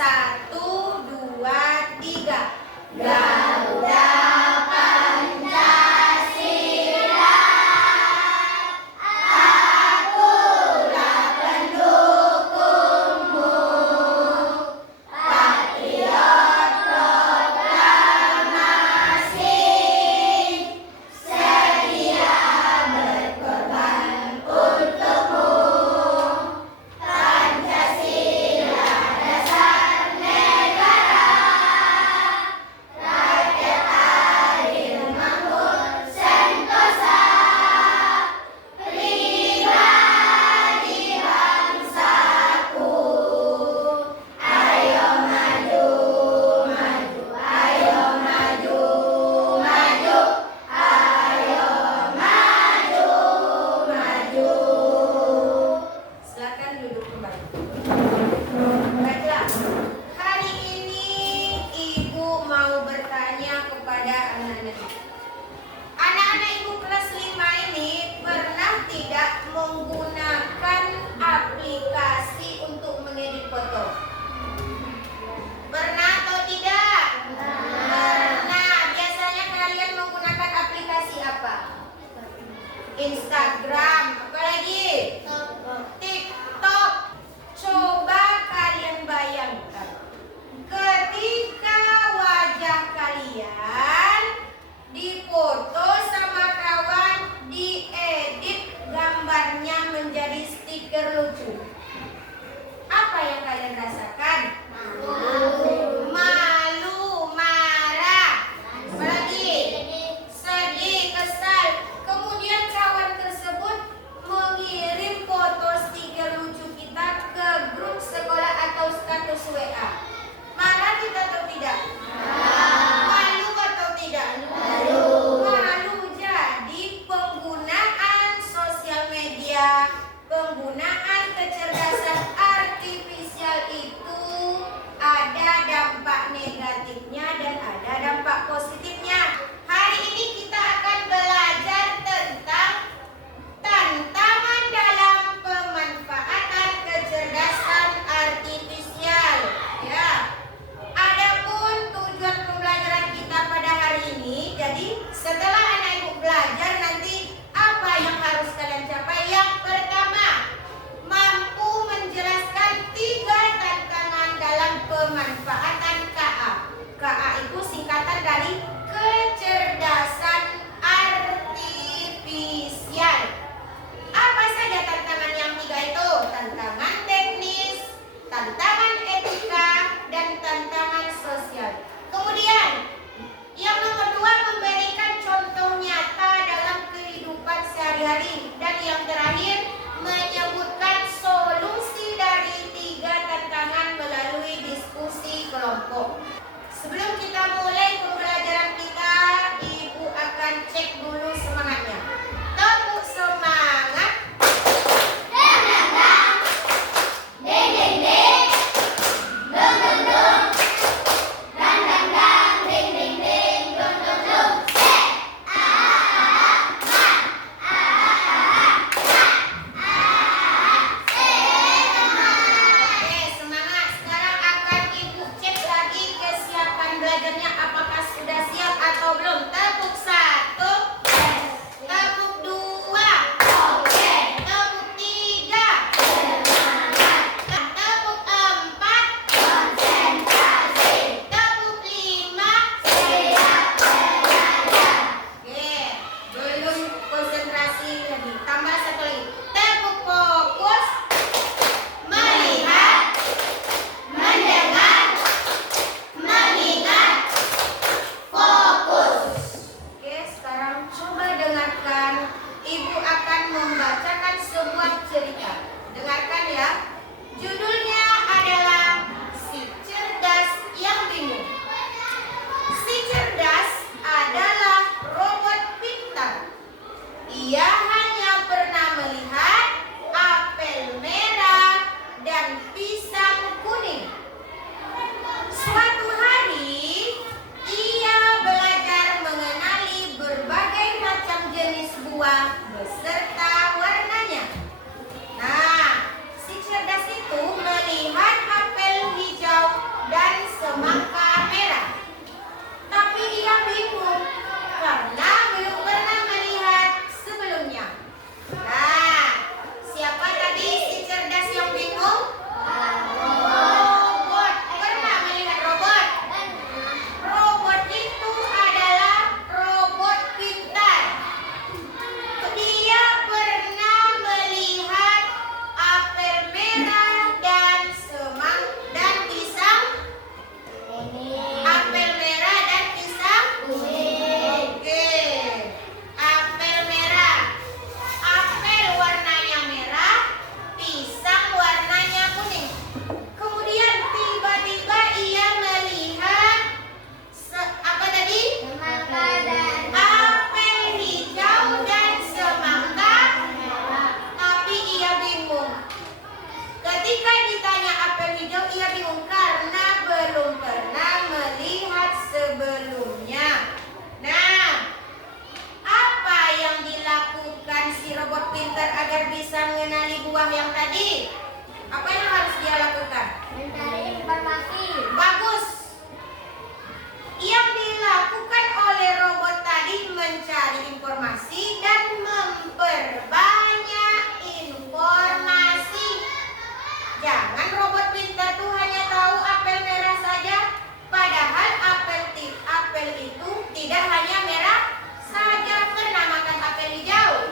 1, 2, 3. Garuda Pancasila, akulah pendukungmu, patriot proklamasi, sedia berkorban untukmu. Pancasila dasar negara, Apa yang harus dia lakukan? Mencari informasi. Bagus. Yang dilakukan oleh robot tadi mencari informasi dan memperbanyak informasi. Jangan robot pintar tuh hanya tahu apel merah saja. Padahal apel itu tidak hanya merah saja. Pernah makan apel hijau?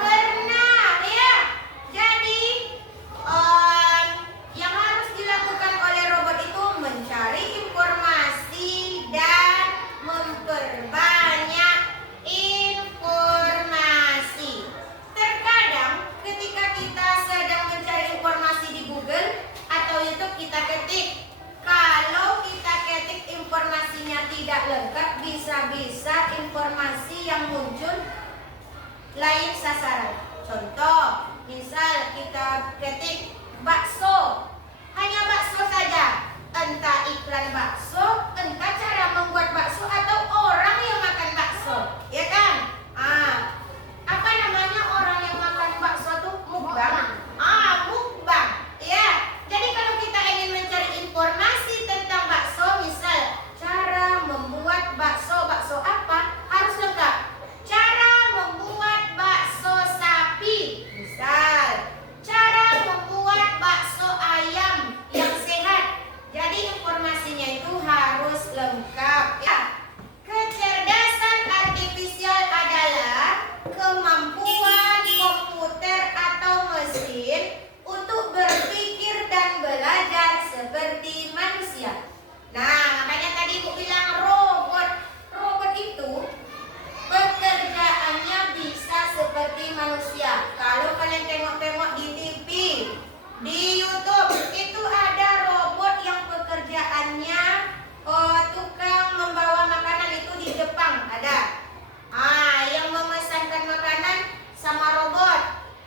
Pernah ya. Jadi yang harus dilakukan oleh robot itu mencari informasi dan memperbanyak informasi. Terkadang ketika kita sedang mencari informasi di Google atau YouTube, kita ketik. Kalau kita ketik informasinya tidak lengkap, bisa-bisa informasi yang muncul lain sasaran. Contoh, misal kita ketik bakso, hanya bakso saja. Entah iklan bakso, entah cara membuat bakso, atau orang yang makan bakso, ya kan? Apa namanya orang yang makan bakso tuh? Mukbang. Mukbang. Ya. Jadi kalau kita ingin mencari informasi tentang bakso, misal cara membuat bakso, bakso apa? Harus lengkap. Cara membuat bakso sapi, misal cara membuat bakso ayam yang sehat. Jadi informasinya itu harus lengkap ya. Kecerdasan artifisial adalah kemampuan komputer atau mesin untuk berpikir dan belajar seperti manusia. Nah, makanya tadi Ibu bilang robot itu pekerjaannya bisa seperti manusia. Kalau kalian tengok-tengok di TV, di YouTube, itu ada robot yang pekerjaannya tukang membawa makanan, itu di Jepang ada. Yang memesankan makanan sama robot,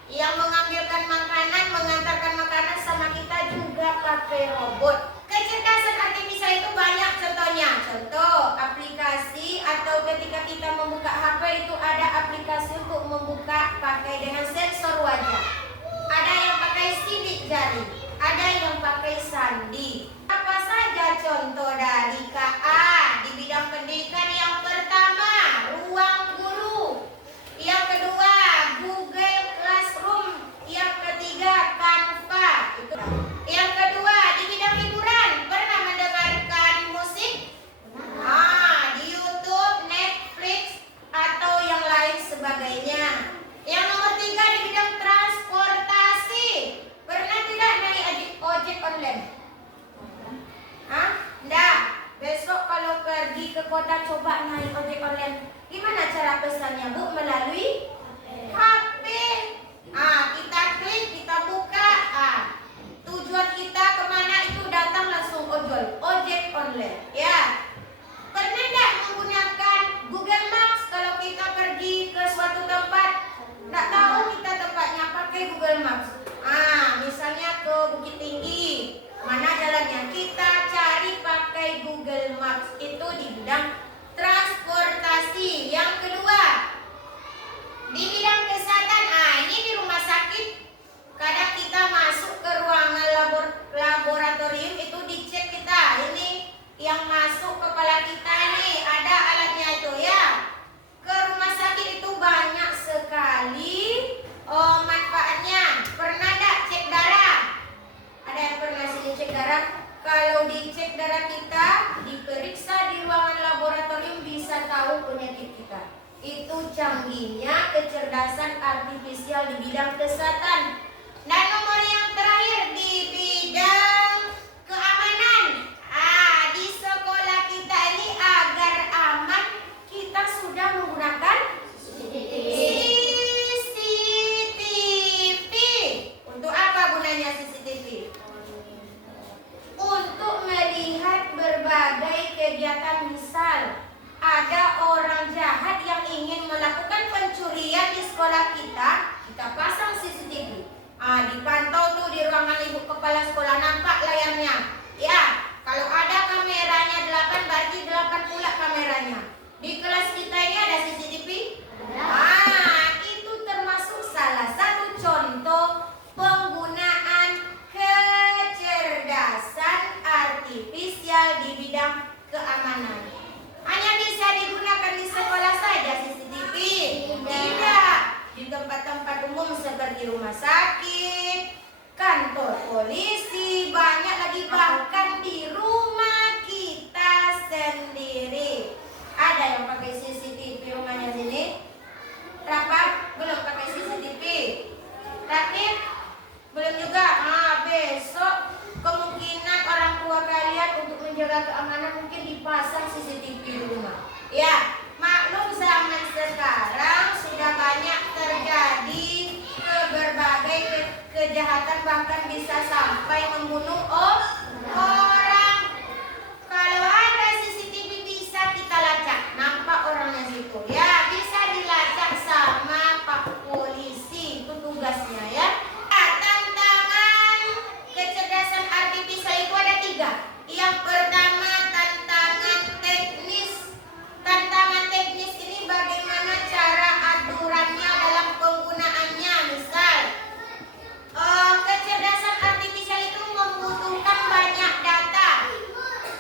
yang mengambilkan makanan, mengantarkan makanan sama kita juga pakai robot. Kecerdasan artifisial itu banyak contohnya. Contoh aplikasi, atau ketika kita membuka HP itu ada aplikasi untuk membuka pakai dengan sensor wajah. Ada yang pakai sidik jari, ada yang pakai sandi. Apa saja contoh dari KA di bidang pendidikan? Yang pertama, ruang guru. Yang kedua, Google Classroom. Yang ketiga, Canva. Yang kedua, di bidang hiburan. Pernah mendengarkan musik? Di YouTube, Netflix, atau yang lain sebagainya. Yang nomor tiga, di bidang transportasi. Pernah tidak naik ojek online? Enggak. Besok kalau pergi ke kota coba naik ojek online. Gimana cara pesannya, Bu? Melalui HP. Kita klik, kita buka. Tujuan kita kemana itu datang langsung ojek online. Ya. Pernah enggak menggunakan Google Maps kalau kita pergi ke suatu tempat? Enggak tahu kita tempatnya, pakai Google Maps. Misalnya ke Bukit Tinggi, mana jalannya? Kita cari pakai Google Maps. Itu di bidang transportasi. Yang kedua, di bidang kesehatan. Ini di rumah sakit. Kadang kita masuk ke ruangan laboratorium, itu dicek kita. Ini yang masuk kepala kita nih, ada alatnya itu ya. Ke rumah sakit itu banyak sekali manfaatnya. Pernah enggak cek darah? Ada yang pernah sini cek darah? Kalau dicek darah kita, diperiksa di ruangan laboratorium, bisa tahu penyakit kita. Itu canggihnya kecerdasan artifisial di bidang kesehatan. Dan nomor yang terakhir, di bidang keamanan. Di sekolah kita ini agar aman, kita sudah menggunakan CCTV. Untuk apa gunanya CCTV? Untuk melihat berbagai kegiatan. Misal ada orang jahat yang ingin melakukan pencurian di sekolah kita, kita pasang CCTV. Dipantau tuh di ruangan ibu kepala sekolah, nampak layarnya. Ya, kalau ada kameranya 8, berarti 8 pula kameranya. Di kelas kita ini ada CCTV? Itu termasuk salah satu contoh penggunaan menjaga keamanan mungkin dipasang CCTV di rumah. Ya, maklum zaman sekarang sudah banyak terjadi berbagai kejahatan, bahkan bisa sampai membunuh orang. Kalau ada CCTV bisa kita lacak, nampak orangnya situ. Ya, bisa dilacak sama Pak Polisi, itu tugasnya ya. Tantangan kecerdasan artifisial itu ada 3. Yang pertama tantangan teknis. Tantangan teknis ini bagaimana cara aturannya dalam penggunaannya. Misal, kecerdasan artifisial itu membutuhkan banyak data.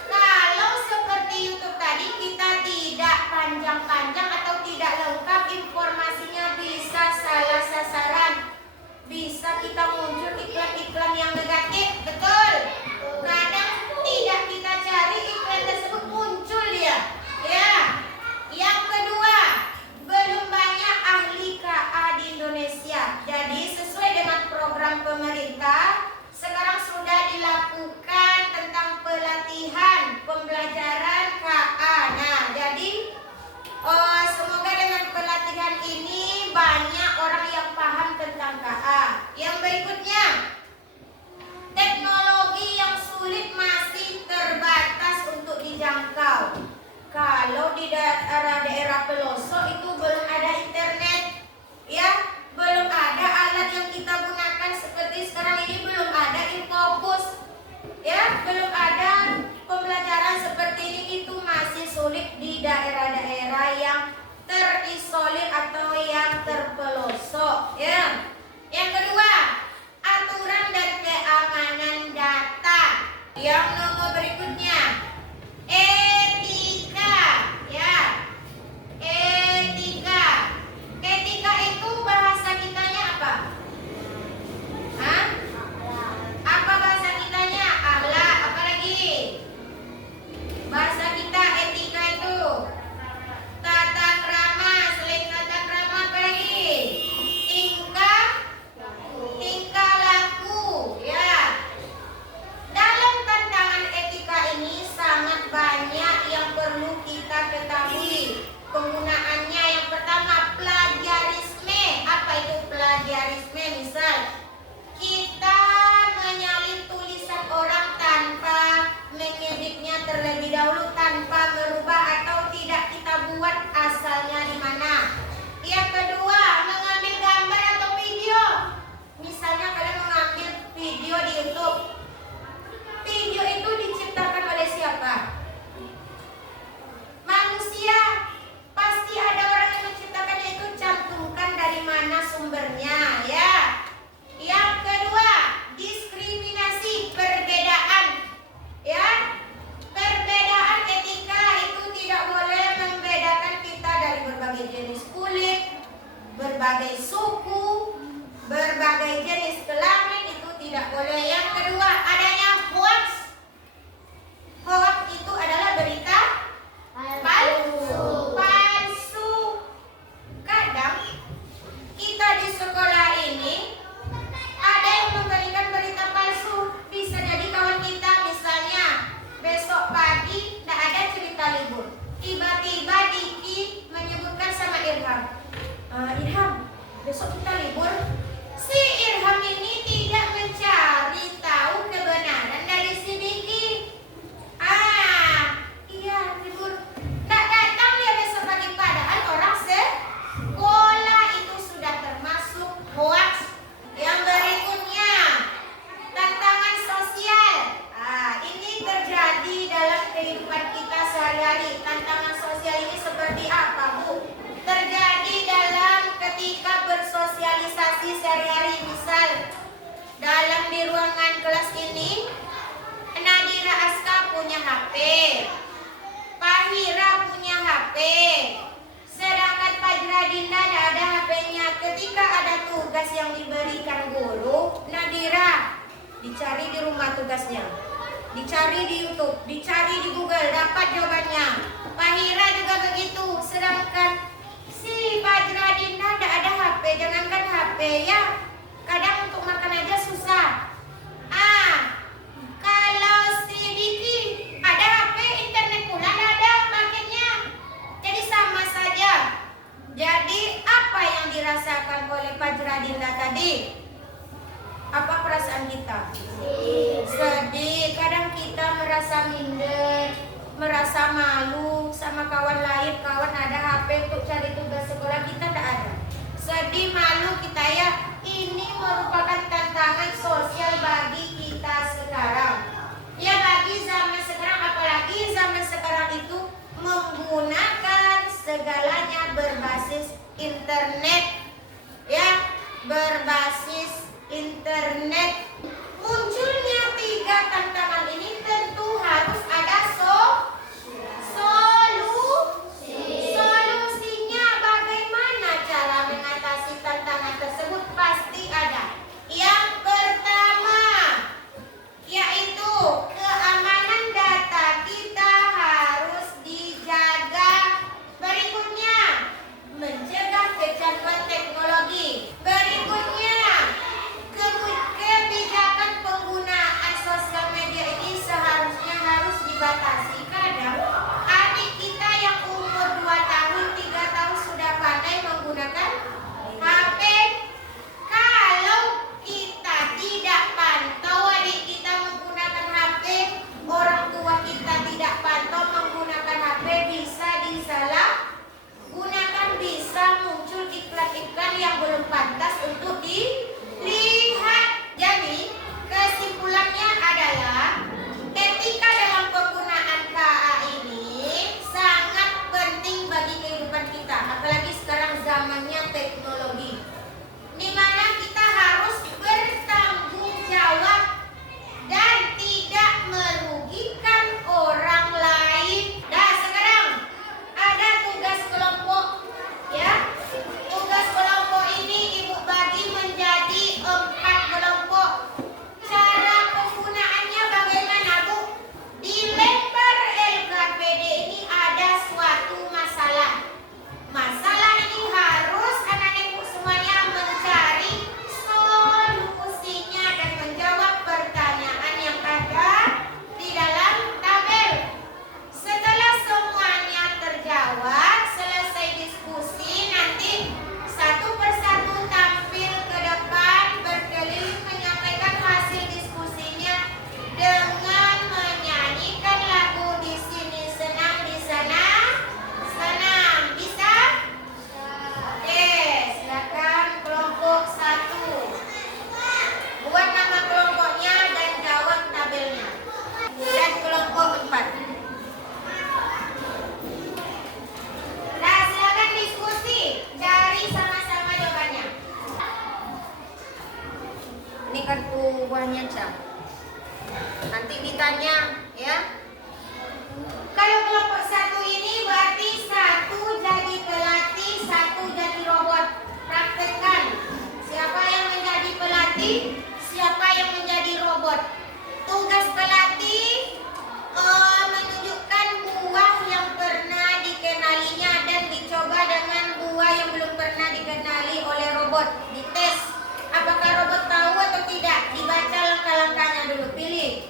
Kalau seperti YouTube tadi kita tidak panjang-panjang atau tidak lengkap informasinya, bisa salah sasaran. Bisa kita muncul iklan-iklan yang negatif, betul? Kadang tidak kita cari iklan tersebut muncul dia. Ya. Yang kedua, belum banyak ahli KA di Indonesia. Jadi sesuai dengan program pemerintah, sekarang sudah dilakukan tentang pelatihan pembelajaran KA. Nah, jadi semoga dengan pelatihan ini banyak orang yang paham tentang KA. Yang berikutnya, teknologi yang sulit masih terbatas untuk dijangkau. Kalau di daerah-daerah pelosok itu belum ada internet, ya, belum ada alat yang kita gunakan seperti sekarang ini, belum ada infobus, ya, belum ada pembelajaran seperti ini, itu masih sulit di daerah-daerah yang terisolir atau yang terpelosok, ya. Yang kedua, aturan dan keamanan data. Yang nomor berikutnya, etika, ya. Etika. Etika itu bahasa kitanya apa? Hah? Apa bahasa kitanya? Akhlak. Apa lagi? Bahasa kita etika itu tata krama. Selain tata krama apa lagi? Tingkah laku, ya. Dalam tantangan etika ini sangat banyak yang perlu kita ketahui. Penggunaannya yang pertama, plagiarisme. Apa itu plagiarisme? Misal, kita menyalin tulisan orang tanpa mengeditnya terlebih dahulu, tanpa merubah atau tidak kita buat asalnya di mana. Yang kedua, mengambil gambar atau video. Misalnya kalian mengambil video di YouTube. Video itu diciptakan oleh siapa? Manusia. Pasti ada orang yang menciptakannya, itu cantumkan dari mana sumbernya, ya. Yang kedua, diskriminasi, perbedaan, ya. Perbedaan etika itu tidak boleh membedakan kita dari berbagai jenis kulit, berbagai suku, berbagai jenis kelamin, itu tidak boleh. Yang kedua, adanya hoax. Hoax itu adalah berita palsu. Kadang kita di sekolah ini ada yang memberikan berita palsu. Bisa jadi kawan kita, misalnya besok pagi tidak ada cerita libur, tiba-tiba Diki menyebutkan sama Irham, Irham, besok kita libur. Si Irham ini tidak mencari tahu kebenaran dari si Diki. Iya libur, tak datang dia besok pagi, padahal orang sekolah. Itu sudah termasuk hoax. Yang berikutnya, tantangan sosial. Ini terjadi dalam kehidupan kita sehari-hari. Tantangan sosial ini seperti apa, Bu? Terjadi dalam ketika bersosialisasi sehari-hari. Misal, dalam di ruangan kelas ini, Nadira Aska punya HP, Fahira punya HP, sedangkan Fajra Dinda tidak ada HP-nya. Ketika ada tugas yang diberikan guru, Nadira dicari di rumah tugasnya, dicari di YouTube, dicari di Google, dapat jawabannya. Fahira juga begitu, sedangkan si Fajra Dinda tidak ada HP. Jangankan HP, ya, kadang untuk makan aja susah. Kalau si Diki ada HP, minder, merasa malu sama kawan lain, kawan ada HP untuk cari tugas sekolah, kita tidak ada. Sedih, malu kita ya. Ini merupakan tantangan sosial bagi kita sekarang. Ya bagi zaman sekarang, apalagi zaman sekarang itu menggunakan segalanya berbasis internet. Ya, berbasis internet. Munculnya 3 tantangan ini tentu harus ada solusinya. Bagaimana cara mengatasi tantangan tersebut? Pasti ada. Yang pertama yaitu keamanan data kita harus dijaga. Berikutnya, mencegah kecanduan teknologi. Berikutnya, kebijakan penggunaan sosial media ini seharusnya harus dibatasi. Kadang adik kita yang umur 2 tahun, 3 tahun sudah pandai menggunakan HP. Kalau kita tidak pantau adik kita menggunakan HP, orang tua kita tidak pantau menggunakan HP, bisa disalahgunakan, bisa muncul iklan-iklan yang belum pantas untuk dilihat. Jadi kesimpulannya adalah etika dalam penggunaan KA ini sangat penting bagi kehidupan kita, apalagi sekarang zamannya teknologi, di mana kita harus bertanggung jawab dan tidak merugikan orang lain. Nah, sekarang ada tugas kelompok, ya. Tugas kelompok ini Ibu bagi menjadi 4 kelompok. Cara penggunaannya bagaimana, Bu? Dilempar LKPD ini ada suatu masalah. Masalah ini harus anak ibu semuanya mencari solusinya dan menjawab pertanyaan yang ada di dalam tabel. Setelah semuanya terjawab, selesai diskusi, nanti satu persatu tampil ke depan, berkeliling menyampaikan hasil diskusinya dengan menyanyikan lagu Di Sini Senang, Di Sana Senang. Bisa? Oke, silakan kelompok 1. Buat nama kelompoknya dan jawab tabelnya. Dan kelompok 4. Nah, silakan diskusi, cari sama-sama jawabannya. Ini kartu buahnya, Cam. Nanti ditanya, ya. Kalau kelompok 1 ini berarti 1 jadi pelatih, 1 jadi robot. Praktekkan. Siapa yang menjadi pelatih, siapa yang menjadi robot. Tugas pelatih menunjukkan buah yang pernah dikenalinya dan dicoba dengan buah yang belum pernah dikenali oleh robot. Dites apakah robot tahu atau tidak. Dibaca langkah-langkahnya dulu, pilih.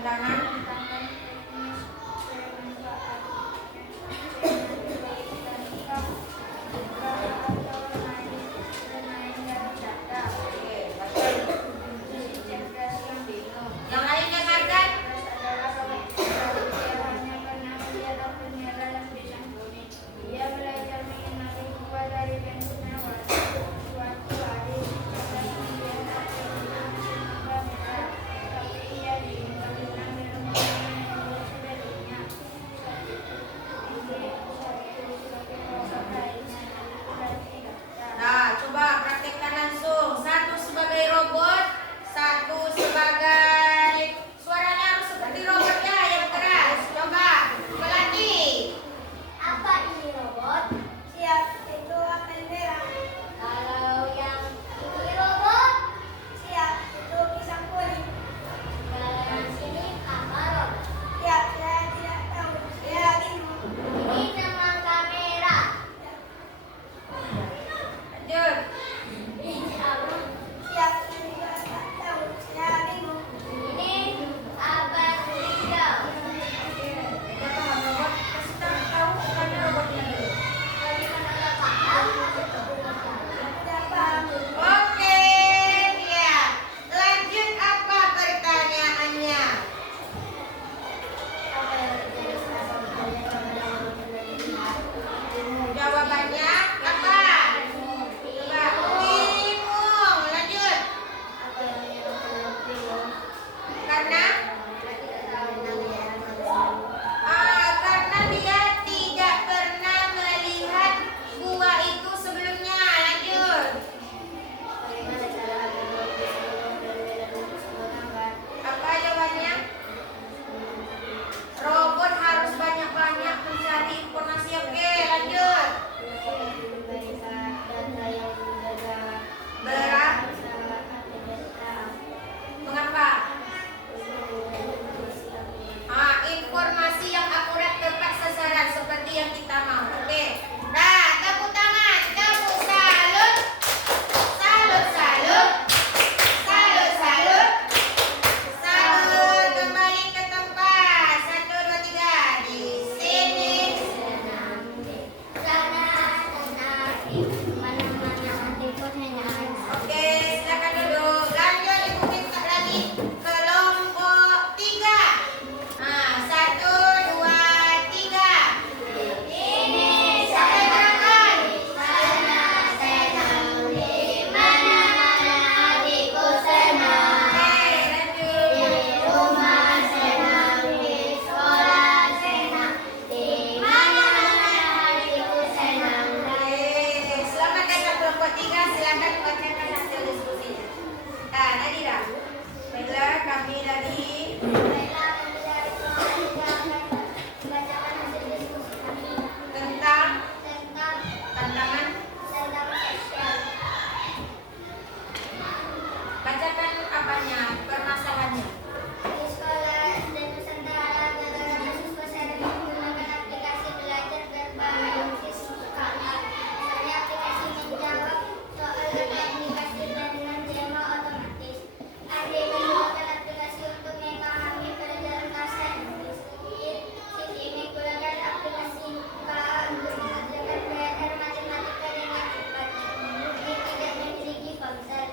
Tantangan tantangan teknis bermanfaat matematika atau bermain dalam data. Sisi cerdas yang bingung. yang lain dengarkan. Cerdas adalah kalau dia hanya pernah melihat lampu merah yang disembunyi. Dia belajar mengenali buah dari bentuknya warna. Suatu hari, cerdas melihat lampu merah, tapi ia bingung bagaimana memilih sebaliknya. Nah, coba praktekkan langsung. Satu sebagai robot, satu sebagai suaranya harus seperti robot ya, yang keras. Coba pelatih. Apa ini robot? Siap, itu apel merah. Kalau yang ini robot? Siap, itu pisang kuning. Kalau yang sini apa robot? Siap, saya tidak tahu. Saya bingung. Ini teman kamera. Lanjut. Ini apa? Siap, saya juga tak tahu. Saya bingung. Ini apa hijau? Tidak paham robot, kasih tahu bukannya robotnya dulu. Bagaimana nggak paham? Tidak paham. Oke, ya. Lanjut apa pertanyaannya? Apa yang terjadi setelah kalian coba melihat? Jawabannya apa? Coba bingung. Lanjut. Apa yang menyebabkan bingung? Karena karena dia tidak pernah melihat buah itu sebelumnya. Lanjut. Bagaimana cara agar robot bisa bingung berbeda dengan semua gambar? Apa jawabannya? Robot harus banyak-banyak mencari informasi. Oke, lanjut. Data yang berbeda Berat. sangat berbeda. Mengapa? Informasi yang akurat tepat sasaran seperti yang kita mau. Oke. Nah, tepuk tangan. Tepuk salut. Salut, salut. Salut, salut. Salut. Kembali ke tempat. 1, 2, 3. Di sini. Oke, silakan duduk. Lanjut, Ibu minta lagi kelompok 3. Nah, 1, 2, 3. Sampai gerakan. Oke, lanjut. Oke, selamat datang kelompok 3. Silakan bacakan hasil diskusinya. Nah, Nadira. Baiklah, kami lagi tentang tantangan. Bacakan apanya, permasalahannya. Di sekolah SD Nusantara, beberapa siswa sering menggunakan aplikasi belajar berbasis kakak. Misalnya aplikasi menjawab soal atau aplikasi dengan tema otomatis. Ada yang menggunakan aplikasi untuk memahami pelajaran bahasa Inggris. Siti menggunakan aplikasi KA untuk mengerjakan PR matematika dengan cepat. Dia tidak memiliki ponsel,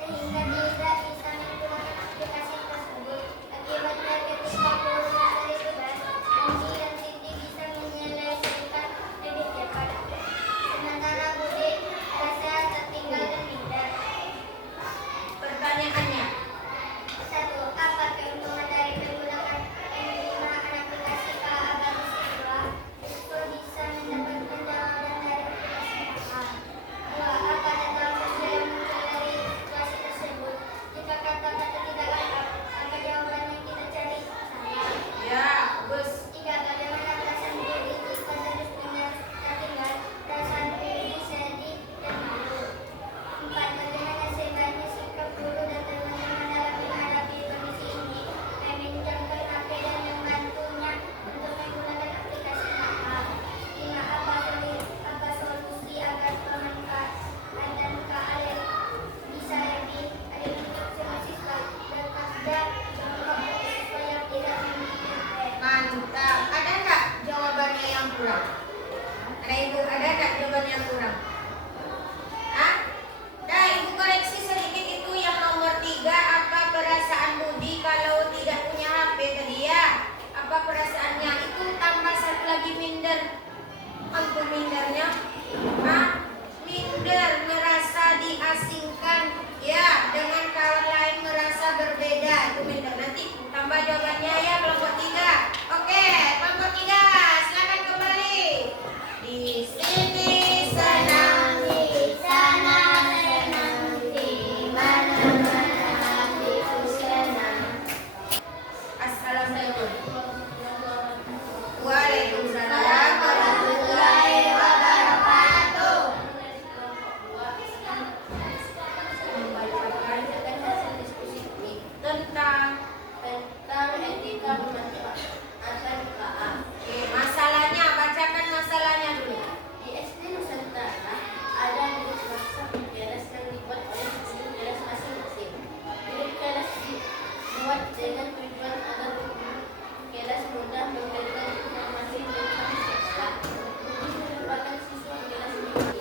sehingga tidak bisa menggunakan aplikasi tersebut. Akibatnya ketika proses dari tugas, Nancy dan Siti bisa menyelesaikan lebih cepat. Sementara Budi rasa tertinggal dan minder. Pertanyaannya. 1. Apa keuntungan dari menggunakan aplikasi KA bagi siswa? Siswa bisa mendapatkan jawaban dari aplikasi KA. 2. Apa data saja yang muncul dari situasi tersebut? Jika kata-kata tidak lengkap, maka jawaban yang kita cari salah. kurang? Ada ibu, ada tak jawaban yang kurang? Hah? Dah, ibu koreksi sedikit itu yang nomor 3. Apa perasaan Budi kalau tidak punya HP tadi ya? Apa perasaannya? Itu tambah satu lagi minder. Apa mindernya? Hah? Minder, merasa diasingkan. Ya, dengan kawan lain merasa berbeda. Itu minder. Nanti tambah jawabannya ya kelompok 3. Oke, kelompok 3. Silakan kembali. Di sini senang, Di sana senang, di mana-mana hatiku senang. Assalamualaikum. Waalaikumsalam Warahmatullahi wabarakatuh. Tentang etika memanfaatkan KA. Oke, masalahnya, bacakan masalahnya dulu. Di SD Nusantara ada bilik WhatsApp kelas yang dibuat oleh kelas masing-masing. Bilik kelas dibuat dengan tujuan agar kelas mudah memberikan informasi tentang sekolah. Budi merupakan siswa kelas 5.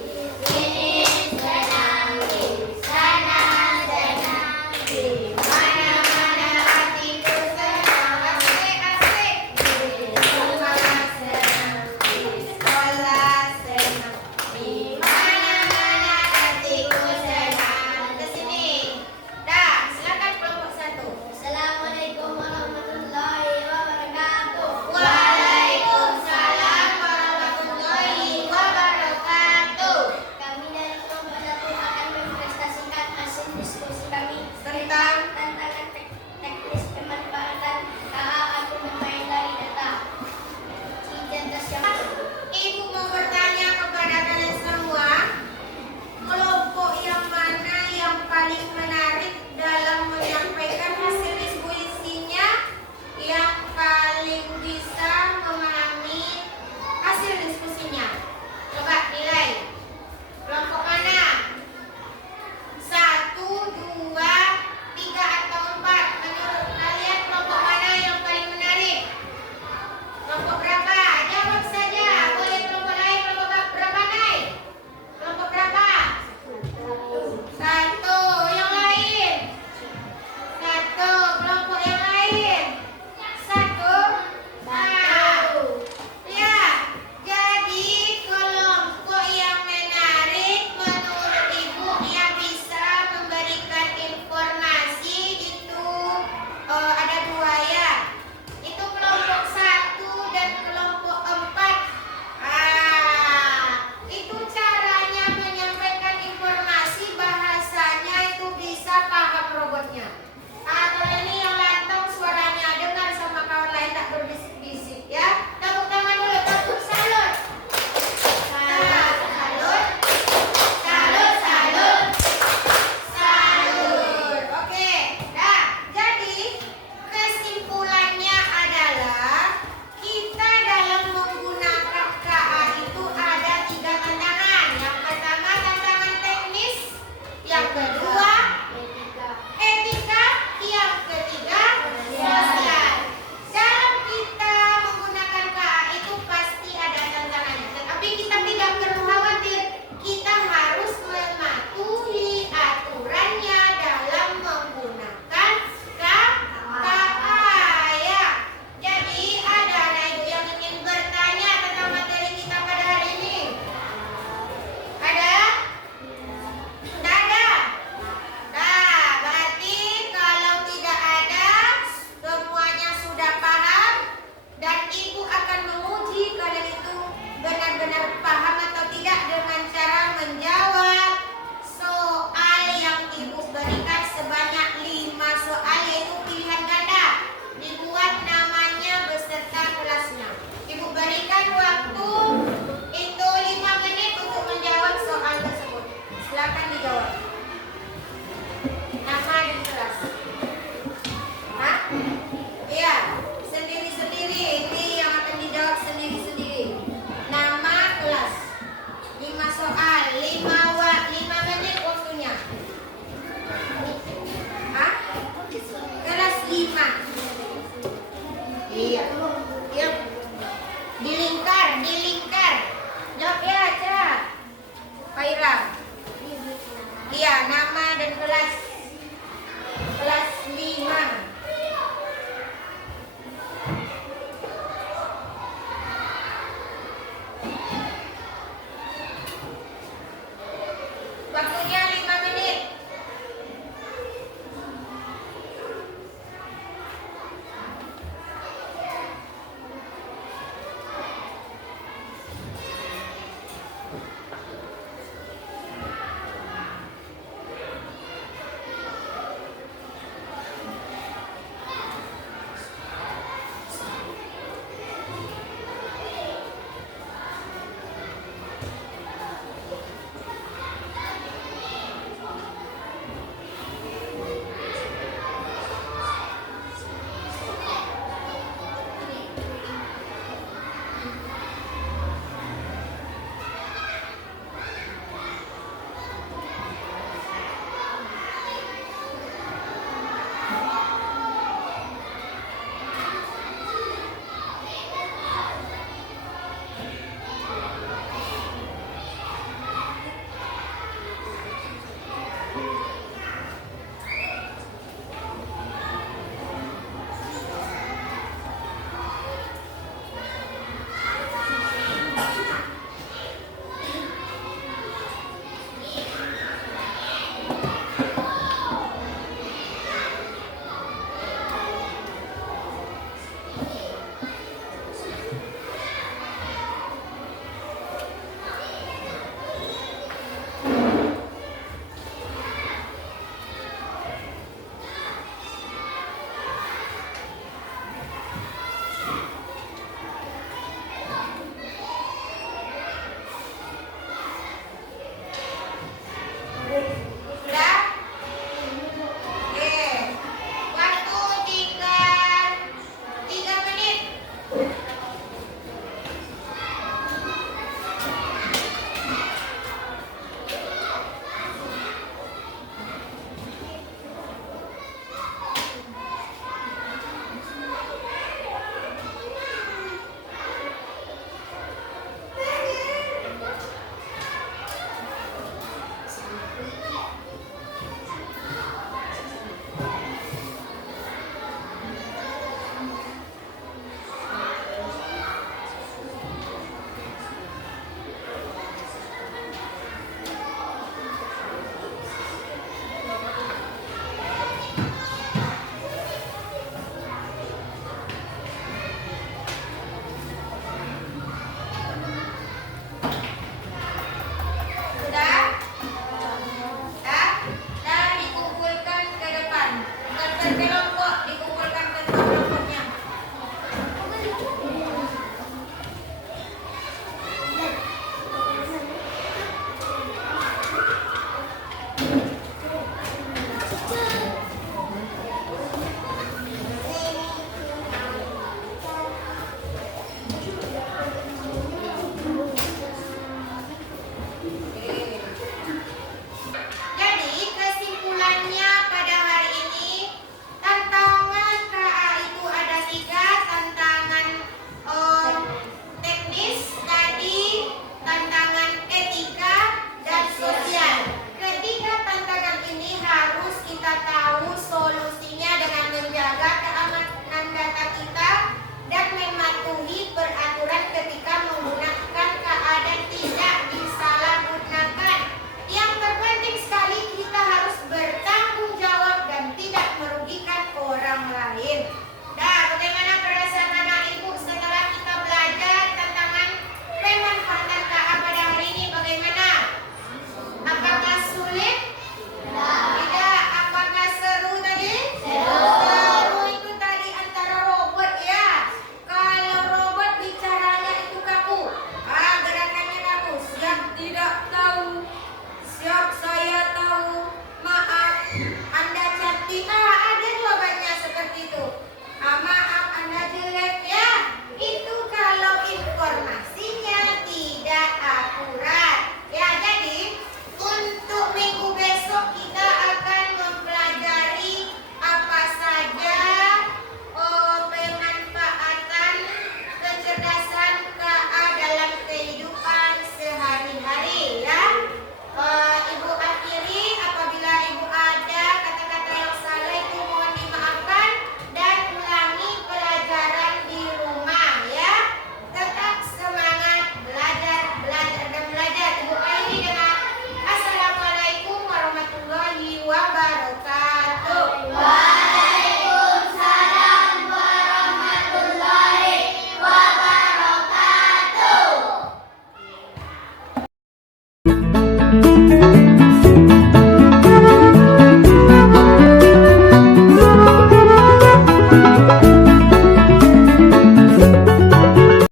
Ini senang, di sana senang, di mana-mana hatiku senang. Asik, asik. Di rumah senang, di sekolah senang, di mana-mana hatiku senang. Ke sini. Dah, silakan kelompok 1. Assalamualaikum warahmatullahi wabarakatuh. Waalaikumsalam warahmatullahi wabarakatuh. Kami dari kelompok 1 akan mempresentasikan hasil diskusi kami Tentang tantangan teknis pemanfaatan KA atau bermain dari data. Identitas yang Ibu mau bertanya kepada kalian semua, kelompok yang mana yang paling menarik dalam menyampaikan hasil diskusinya, yang paling bisa memahami hasil diskusinya? Coba nilai. Kelompok mana? 1, 2, 3 atau 4? Menurut kalian kelompok mana yang paling menarik? Kelompok berapa? Jawab saja. Boleh kelompok lain, kelompok berapa naik? Kelompok berapa? 1. Yang lain? 1. Kelompok yang lain? 1. Ya. Jadi kelompok yang menarik menurut ibu yang bisa memberikan informasi itu ada 2 ya. Itu kelompok 1 dan kelompok 4. Itu caranya menyampaikan informasi, bahasanya itu bisa paham robotnya. Kalau ini yang lantang suaranya dengar sama kawan lain, tak berbisik-bisik ya. Tepuk tangan dulu, tepuk salut. Salut, salut. Salut, salut. Salut. Oke, dah. Jadi kesimpulannya adalah kita dalam menggunakan KA itu ada 3 tantangan. Yang pertama tantangan teknis, yang kedua etika, yang ketiga sosial. Dalam kita menggunakan KA itu pasti ada tantangannya, tetapi kita tidak perlu khawatir. Kita harus mematuhi aturannya dalam menggunakan KA ya. Jadi ada anak ibu yang ingin bertanya tentang materi kita pada hari ini? Ada? Sudah ada? Nah, berarti kalau tidak ada, semuanya sudah paham dan ibu akan menguji kalian itu benar-benar paham atau tidak dengan cara menjawab soal yang ibu berikan sebanyak 5 soal, yaitu pilihan ganda. Dibuat namanya beserta kelasnya. Ibu berikan waktu itu 5 menit untuk menjawab soal tersebut. Silakan dijawab. Nama dan kelas. Hah?